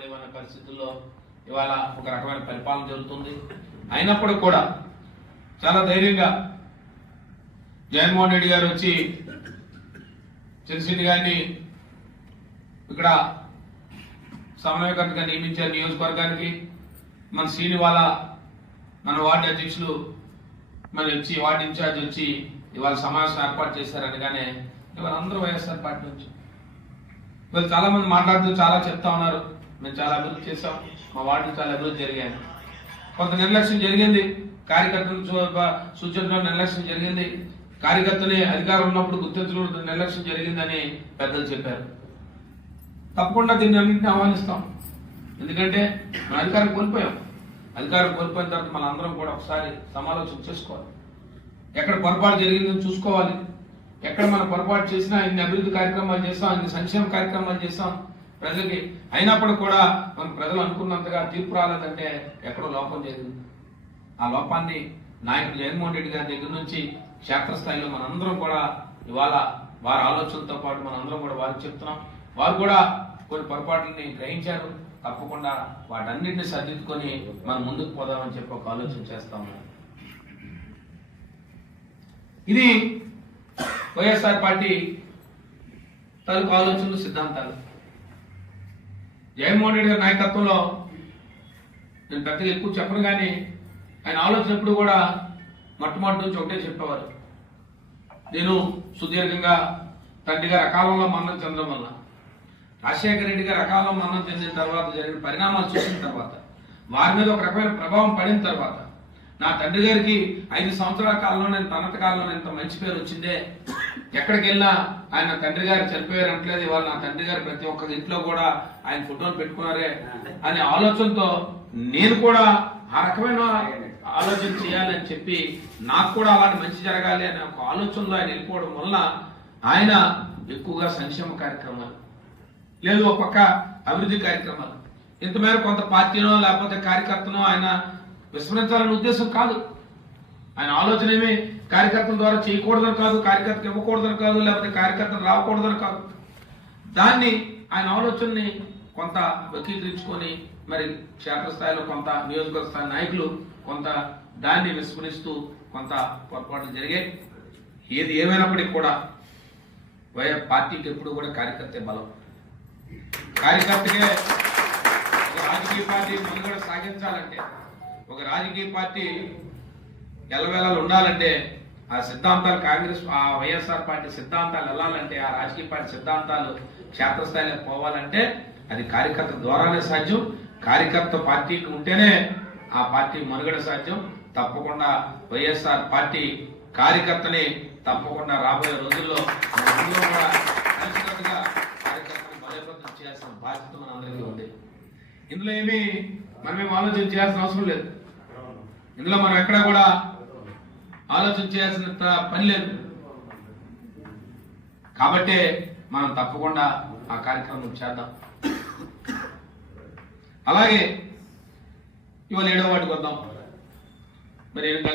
లేవన్న పరిస్థితుల్లో ఇవాళ ఒక రకమైన పరిపాలన జరుగుతుంది. అయినప్పుడు కూడా చాలా ధైర్యంగా జగన్మోహన్ రెడ్డి గారు వచ్చి చంద్రశేఖర్ గారిని ఇక్కడ సమన్వయకర్తగా నియమించారు నియోజకవర్గానికి. మన శ్రీని వాళ్ళ మన వార్డు అధ్యక్షులు మన వచ్చి వార్డు ఇన్ఛార్జ్ వచ్చి ఇవాళ సమావేశం ఏర్పాటు చేశారు అనగానే ఇవాళ అందరూ వైఎస్ఆర్ పార్టీ నుంచి. ఇవాళ చాలా మంది మాట్లాడుతూ చాలా చెప్తా ఉన్నారు. మేము చాలా అభివృద్ధి చేసాం మా వార్డు చాలా అభివృద్ధి జరిగాయి. కొంత నిర్లక్ష్యం జరిగింది. కార్యకర్తలు సూచనలో నిర్లక్ష్యం జరిగింది. కార్యకర్తని అధికారం ఉన్నప్పుడు గుర్తించడం నిర్లక్ష్యం జరిగిందని పెద్దలు చెప్పారు. తప్పకుండా దీన్ని అన్నింటినీ ఆహ్వానిస్తాం. ఎందుకంటే మనం అధికారం కోల్పోయాం. అధికారం కోల్పోయిన తర్వాత మన అందరం కూడా ఒకసారి సమాలోచన చేసుకోవాలి. ఎక్కడ పొరపాటు జరిగిందని చూసుకోవాలి. ఎక్కడ మనం పొరపాటు చేసినా ఇన్ని అభివృద్ధి కార్యక్రమాలు చేస్తాం ఇన్ని సంక్షేమ కార్యక్రమాలు చేస్తాం ప్రజలకి అయినప్పుడు కూడా మనం ప్రజలు అనుకున్నంతగా తీర్పు రాలేదంటే ఎక్కడో లోపం జరిగింది. ఆ లోపాన్ని నాయకుడు జగన్మోహన్ రెడ్డి గారి దగ్గర నుంచి క్షేత్రస్థాయిలో మనందరం కూడా ఇవాళ వారి ఆలోచనలతో పాటు మనందరం కూడా వారికి చెప్తున్నాం. వారు కూడా కొన్ని పొరపాట్లని గ్రహించారు. తప్పకుండా వాటన్నిటిని సర్దిద్దుకొని మనం ముందుకు పోదామని చెప్పి ఒక ఆలోచన చేస్తా ఉన్నాం. ఇది వైఎస్ఆర్ పార్టీ తాలూకు ఆలోచనలు సిద్ధాంతాలు. జగన్మోహన్ రెడ్డి గారి నాయకత్వంలో నేను పెద్దగా ఎక్కువ చెప్పను కానీ ఆయన ఆలోచనప్పుడు కూడా మొట్టమొదటి నుంచి ఒకటే చెప్పేవారు. నేను సుదీర్ఘంగా తండ్రి గారు అకాలంలో మరణం చెందడం వల్ల రాజశేఖర రెడ్డి గారు అకాలంలో మరణం చెందిన తర్వాత జరిగిన పరిణామాలు చూసిన తర్వాత వారి మీద ఒక రకమైన ప్రభావం పడిన తర్వాత నా తండ్రి గారికి ఐదు సంవత్సరాల కాలంలో నేను తనత కాలంలో ఇంత మంచి పేరు వచ్చిందే ఎక్కడికి వెళ్ళినా ఆయన తండ్రి గారు చనిపోయారు అంటలేదు ఇవాళ నా తండ్రి గారు ప్రతి ఒక్క ఇంట్లో కూడా ఆయన ఫోటోలు పెట్టుకున్నారే అనే ఆలోచనతో నేను కూడా ఆ రకమైన ఆలోచన చేయాలని చెప్పి నాకు కూడా అలాంటి మంచి జరగాలి అనే ఒక ఆలోచనలో ఆయన వెళ్ళిపోవడం వలన ఆయన ఎక్కువగా సంక్షేమ కార్యక్రమాలు లేదు ఒక పక్క అభివృద్ధి కార్యక్రమాలు. ఇంతమేర కొంత పార్టీనో లేకపోతే కార్యకర్తనో ఆయన విస్మరించాలనే ఉద్దేశం కాదు. ఆయన ఆలోచన ఏమి? కార్యకర్తల ద్వారా చేయకూడదని కాదు కార్యకర్తకు ఇవ్వకూడదని కాదు లేకపోతే కార్యకర్తలు రావకూడదని కాదు. దాన్ని ఆయన ఆలోచనని కొంత వ్యక్తీకరించుకొని మరి క్షేత్రస్థాయిలో కొంత నియోజకవర్గ స్థాయి నాయకులు కొంత దాన్ని విస్మరిస్తూ కొంత పొరపాట్లు జరిగాయి. ఏది ఏమైనప్పటికీ కూడా వై పార్టీకి ఎప్పుడు కూడా కార్యకర్తే బలం. కార్యకర్తకే ఒక రాజకీయ పార్టీ మనుగడ సాగించాలంటే ఒక రాజకీయ పార్టీ ఎలవేళలు ఉండాలంటే ఆ సిద్ధాంతాలు కాంగ్రెస్ ఆ వైఎస్ఆర్ పార్టీ సిద్ధాంతాలు వెళ్ళాలంటే ఆ రాజకీయ పార్టీ సిద్ధాంతాలు క్షేత్రస్థాయిలో పోవాలంటే అది కార్యకర్త ద్వారానే సాధ్యం. కార్యకర్త పార్టీకి ఉంటేనే ఆ పార్టీ మనుగడ సాధ్యం. తప్పకుండా వైఎస్ఆర్ పార్టీ కార్యకర్తని తప్పకుండా రాబోయే రోజుల్లో మనందరం కూడా కలిసికట్టుగా కార్యకర్తను బలోపేతం చేయాల్సిన బాధ్యత మనందరికీ ఉంది. ఇందులో ఏమీ మనం ఆలోచన చేయాల్సిన అవసరం లేదు. ఇందులో మనం ఎక్కడ కూడా ఆలోచన చేయాల్సిన పని లేదు. కాబట్టే మనం తప్పకుండా ఆ కార్యక్రమం చేద్దాం. అలాగే ఇవాళ ఏడో వాటికి వద్దాం. మరి ఏంటంటే